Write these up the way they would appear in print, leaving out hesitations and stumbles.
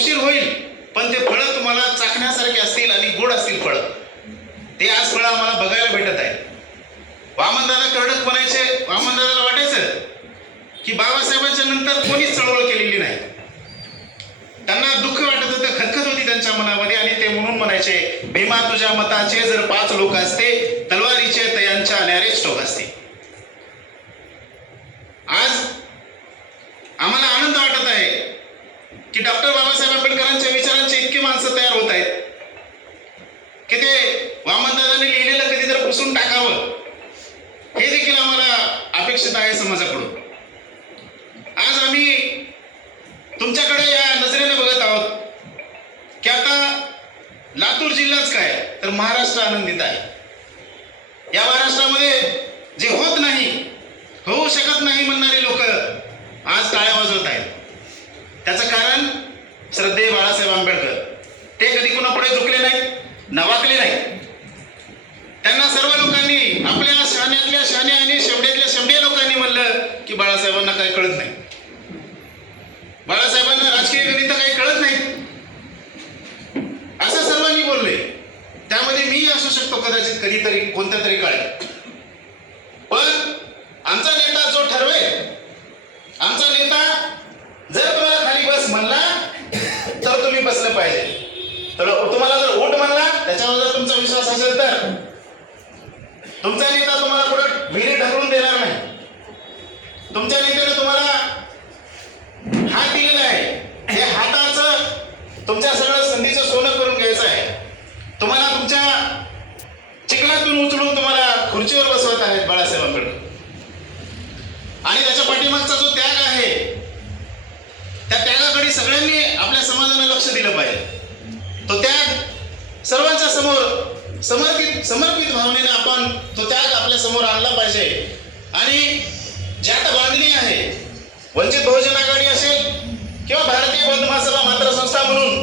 उशीर होईल, पण ते फळं तुम्हाला चाखण्यासारखे असतील आणि गोड असतील फळं. ते आज फळं आम्हाला बघायला भेटत आहे. वामनदादा कर्डक म्हणायचे, वामनदादाला वाटायचं की बाबासाहेबांच्या नंतर कोणीच चळवळ केलेली नाही. त्यांना दुःख वाटत होतं, खदखद होती त्यांच्या मनामध्ये, आणि ते म्हणून म्हणायचे, भीमा तुझ्या मताचे जर 5 लोक असते, तलवारीचे तयांच्या न्यारेच टोक असते. आज आम्हाला आनंद वाटत आहे की डॉक्टर बाबासाहेब आंबेडकरांच्या विचारांचे इतके माणसं तयार होत आहेत की ते वामनदादांनी लिहिलेलं कधी तर पुसून टाकावं, हे देखील आम्हाला अपेक्षित आहे समाजाकडून. आज आम्ही तुमच्याकडे या नजरेने बघत आहोत की आता लातूर जिल्हाच काय तर महाराष्ट्र आनंदित आहे. या महाराष्ट्रामध्ये जे होत नाही, होऊ शकत नाही म्हणणारे लोक आज टाळ्या वाजवत आहेत. त्याचं कारण श्रद्धेय बाळासाहेब आंबेडकर. ते कधी कुणापुढे झुकले नाहीत, नावाकले नाहीत. त्यांना सर्व लोकांनी, आपल्या शहाण्यातल्या शहाण्या आणि शेवड्यातल्या शेवड्या लोकांनी म्हणलं की बाळासाहेबांना काही कळत नाही, बाळासाहेबांना राजकीय गणित काही कळत नाही, असं सर्वांनी बोलले. त्यामध्ये मी असू शकतो कदाचित कधीतरी, कोणत्या तरी काळी. पण आमचा नेता जो ठरवेल, आमचा नेता जर तुम्हाला खाली बस म्हणला तर तुम्ही बसलं पाहिजे. तर तुम्हाला जर उठ म्हणला, त्याच्यावर जर तुमचा विश्वास असेल तर तुमचा नेता तुम्हाला पुढे विहिरी ढकलून देणार नाही. तुमच्या नेत्याने तुम्हाला हात दिलेला आहे, हे हाताचं तुमच्या सगळं संधीचं सोनं करून घ्यायचं आहे. तुम्हाला तुमच्या चिखलातून उचलून तुम्हाला खुर्चीवर बसवत आहेत बाळासाहेब आंबेडकर. आणि त्याच्या पाठीमागचा जो त्याग आहे, त्या त्यागाकडे सगळ्यांनी आपल्या समाजाने लक्ष दिलं पाहिजे. तो त्याग सर्वांच्या समोर समर्पित भावनेने आपण तो त्याग आपल्या समोर आणला पाहिजे. आणि ज्या आता बांधणी आहे, वंचित बहुजन आघाडी असेल किंवा भारतीय बौद्ध महासभा मात्र संस्था म्हणून,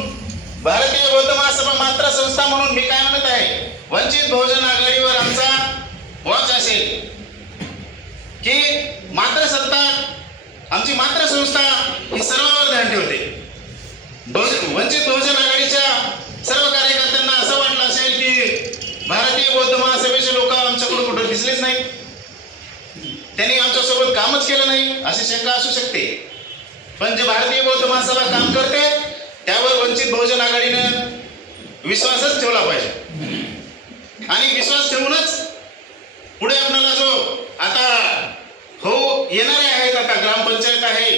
भारतीय बौद्ध महासभा मात्र संस्था म्हणून मी काय म्हणत आहे, वंचित बहुजन आघाडीवर आमचा वॉच असेल की मात्र सत्ता, आमची मात्र संस्था ही सर्वांवर ध्यान ठेवते. वंचित बहुजन आघाडीच्या सर्व कार्यकर्त्यांना असं वाटलं असेल की भारतीय बौद्ध महासभेचे लोक आमच्याकडून कुठं दिसलेच नाही, त्यांनी आमच्यासोबत कामच केलं नाही, अशी शंका असू शकते. पण जे भारतीय बौद्ध महासभा काम करते त्यावर वंचित बहुजन आघाडीनं विश्वासच ठेवला पाहिजे. आणि विश्वास ठेवूनच पुढे आपल्याला जो आता येणारे आहेत, आता ग्रामपंचायत आहे,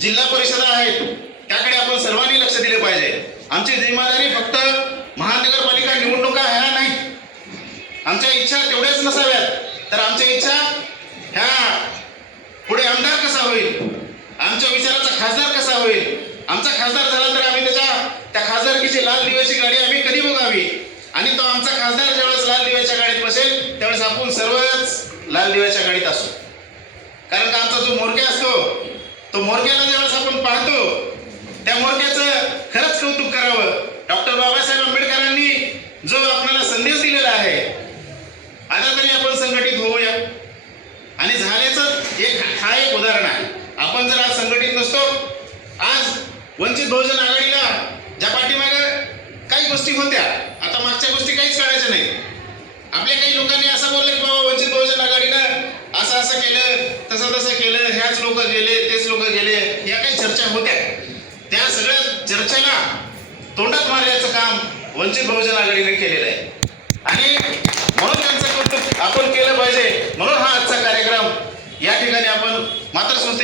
जिल्हा परिषद आहेत, त्याकडे आपण सर्वांनी लक्ष दिले पाहिजे. आमची जिम्मेदारी फक्त महानगरपालिका निवडणुका ह्या नाही, आमच्या इच्छा तेवढ्याच नसाव्यात, तर आमच्या इच्छा ह्या पुढे आमदार कसा होईल, आमच्या विचाराचा खासदार कसा होईल, आमचा खासदार झाला तर आम्ही त्या खासदारकीची लाल दिव्याची गाडी आम्ही कधी बघावी, आणि तो आमचा खासदार ज्यावेळेस लाल दिव्याच्या गाडीत बसेल त्यावेळेस आपण सर्वच लाल दिव्याच्या गाडीत असू. कारण का आमचा जो मोरक्या असतो, तो मोरक्याला ज्यावेळेस आपण पाहतो त्या मोरक्याचं खरंच कौतुक करावं. डॉक्टर बाबासाहेब आंबेडकरांनी जो आपल्याला संदेश दिलेला आहे, आता तरी आपण संघटित होऊया. आणि झाल्याचं हा एक उदाहरण आहे. आपण जर आज संघटित नसतो, आज वंचित बहुजन आघाडीला ज्या पाठीमागे काही गोष्टी होत्या, आता मागच्या गोष्टी काहीच कळायच्या नाही. आपल्या काही लोकांनी असं बोललं की बाबा वंचित बहुजन आघाडीनं असं केलं, तसं केलं, ह्याच लोक गेले, तेच लोक गेले, या काही चर्चा होत्या. त्या सगळ्या चर्चेला तोंडात मारण्याचं काम वंचित बहुजन आघाडीने केलेलं आहे. आणि म्हणून त्यांचं कौतुक आपण केलं पाहिजे. म्हणून हा आजचा कार्यक्रम या ठिकाणी आपण मात्र संस्थे